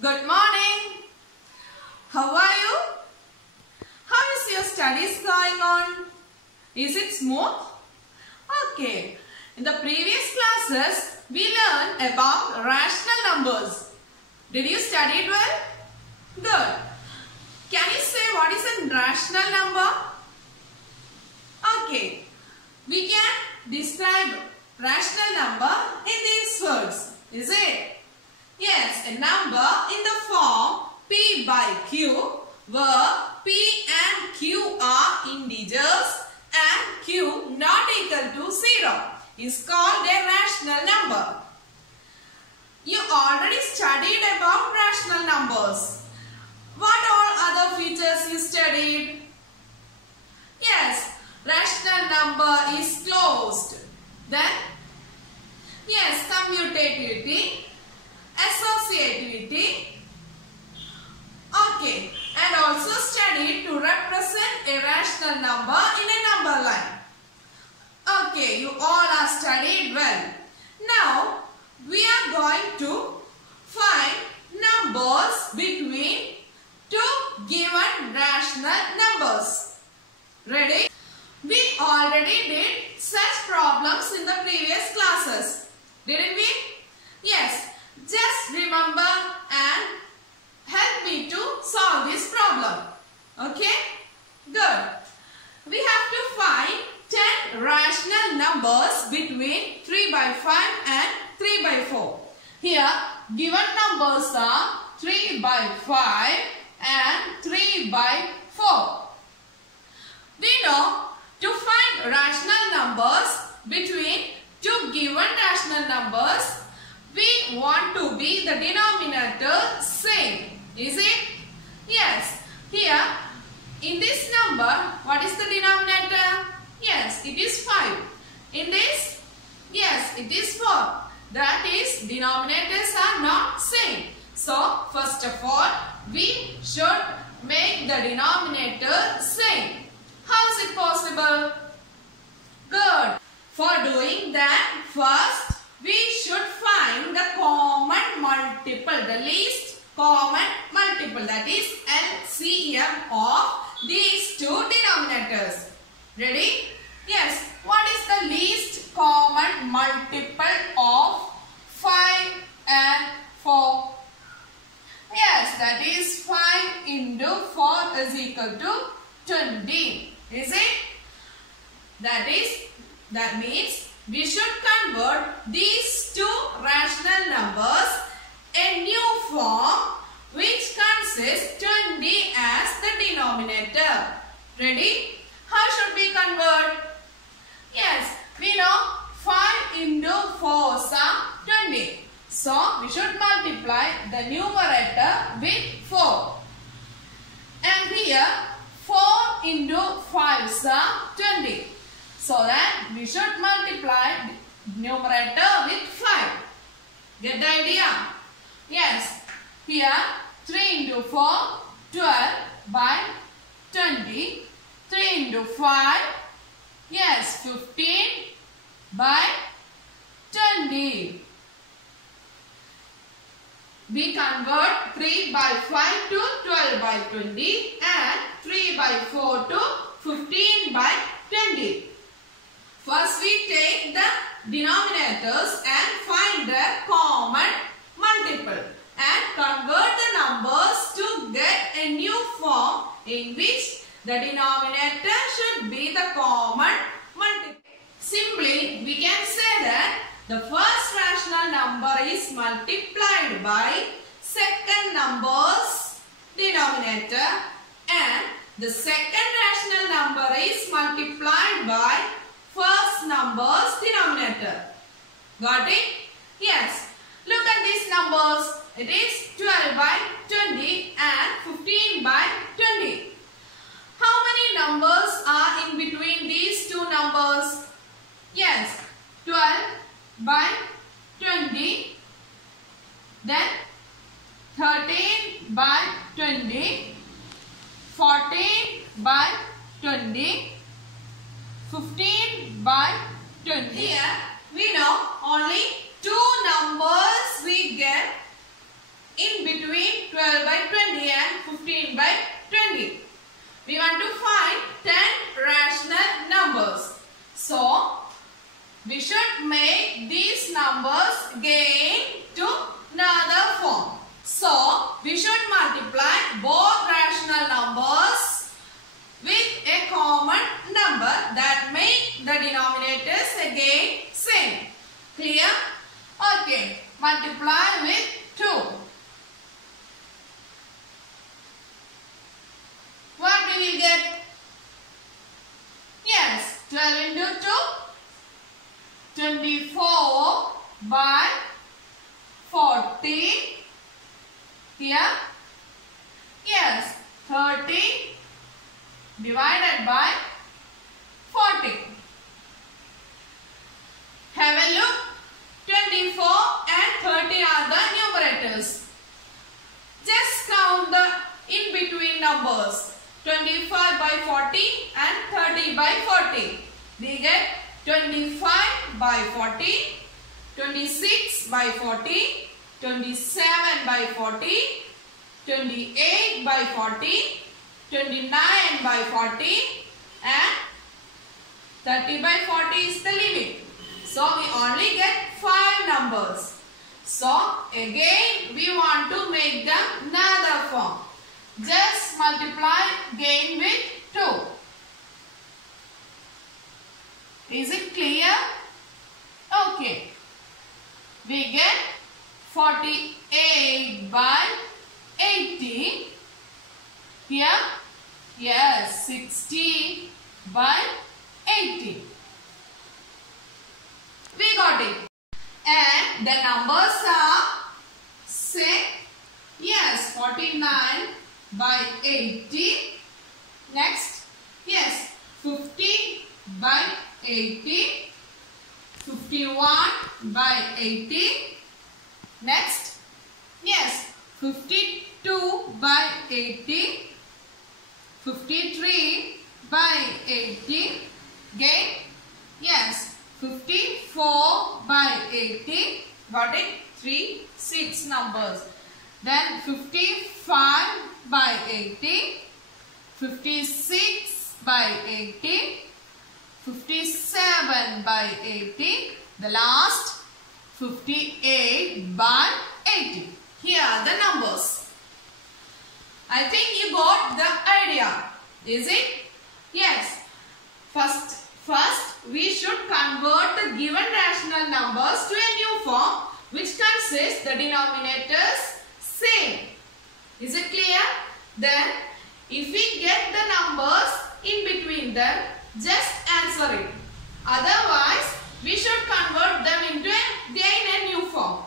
Good morning. How are you? How is your studies going on? Is it smooth? Okay. In the previous classes, we learned about rational numbers. Did you study it well? Good. Can you say what is a rational number? Okay. We can describe rational number in these words. Is it? Yes, a number in the form P by Q, where P and Q are integers and Q not equal to 0 is called a rational number. You already studied about rational numbers. What all other features you studied? Yes, rational number is closed. Then, yes, commutativity, associativity. Okay, and also studied to represent a rational number in a number line. Okay, you all are studied well. Now, we are going to find numbers between two given rational numbers. Ready? We already did such problems in the previous classes. Didn't we? Yes. Just remember and help me to solve this problem. Okay? Good. We have to find 10 rational numbers between 3 by 5 and 3 by 4. Here, given numbers are 3 by 5 and 3 by 4. We know to find rational numbers between two given rational numbers, we want to be the denominator same. Is it? Yes. Here, in this number, what is the denominator? Yes, it is 5. In this? Yes, it is 4. That is, denominators are not same. So, first of all, we should make the denominator same. How is it possible? Good. For doing that, first, we should find the common multiple, the least common multiple, that is LCM of these two denominators. Ready? Yes. What is the least common multiple of 5 and 4? Yes, that is 5 into 4 is equal to 20. Is it? That means we should convert these two rational numbers a new form which consists 20 as the denominator. Ready? How should we convert? Yes, we know 5 into 4 is 20. So, we should multiply the numerator with 4. And here 4 into 5 is 20. So that we should multiply the numerator with 5. Get the idea? Yes. Here 3 into 4, 12 by 20. 3 into 5, yes, 15 by 20. We convert 3 by 5 to 12 by 20 and 3 by 4 to 15 by 20. First we take the denominators and find the common multiple and convert the numbers to get a new form in which the denominator should be the common multiple. Simply we can say that the first rational number is multiplied by second number's denominator and the second rational number is multiplied by first number's denominator. Got it? Yes. Look at these numbers. It is 12 by 20 and 15 by 20. How many numbers are in between these two numbers? Yes. 12 by 20. Then 13 by 20. 14 by 20. 15 by 20. Here we know only two numbers we get in between 15 by 20. We want to find 10 rational numbers. So, we should make these numbers gain to another form. So, we should multiply both rational numbers with a common number that make the denominators again same. Clear? Okay. Multiply with 2. What do we get? Yes, 12 into 2. 24 by 40. Here. Yes, 30 divided by 40. Have a look. 24 and 30 are the numerators. Just count the in between numbers. 25 by 40 and 30 by 40. We get 25 by 40, 26 by 40, 27 by 40, 28 by 40, 29 by 40 and 30 by 40 is the limit. So we only get 5 numbers. So again we want to make them another form. Just multiply again with 2. Is it clear? Okay. We get 48 by 80. Here, yes, 60 by 80. We got it. And the numbers are, say, yes, 49 by 80. Next, yes, 50 by 80. 51 by 80. Next, yes, 52 by 80. 53 by 80. Again, yes, 54 by 80. Got it? 3, 6 numbers. Then 55 by 80. 56 by 80. 57 by 80. The last 58 by 80. Here are the numbers. I think you got the idea. Is it? Yes. First we should convert the given rational numbers to a new form which consists the denominators same. Is it clear? Then if we get the numbers in between them, just answer it. Otherwise, we should convert them into a new form.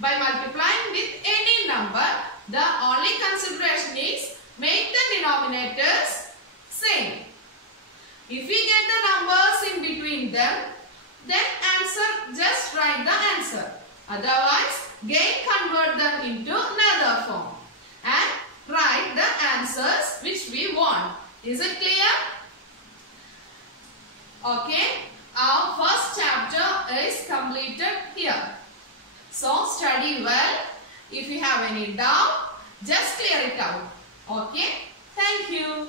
By multiplying with any number, the only consideration is make the denominators same. If we get the numbers in between them, then just write the answer. Otherwise, again convert them into another form and write the answers which we want. Is it clear? Okay, our first chapter is completed here. So, study well. If you have any doubt, just clear it out. Okay, thank you.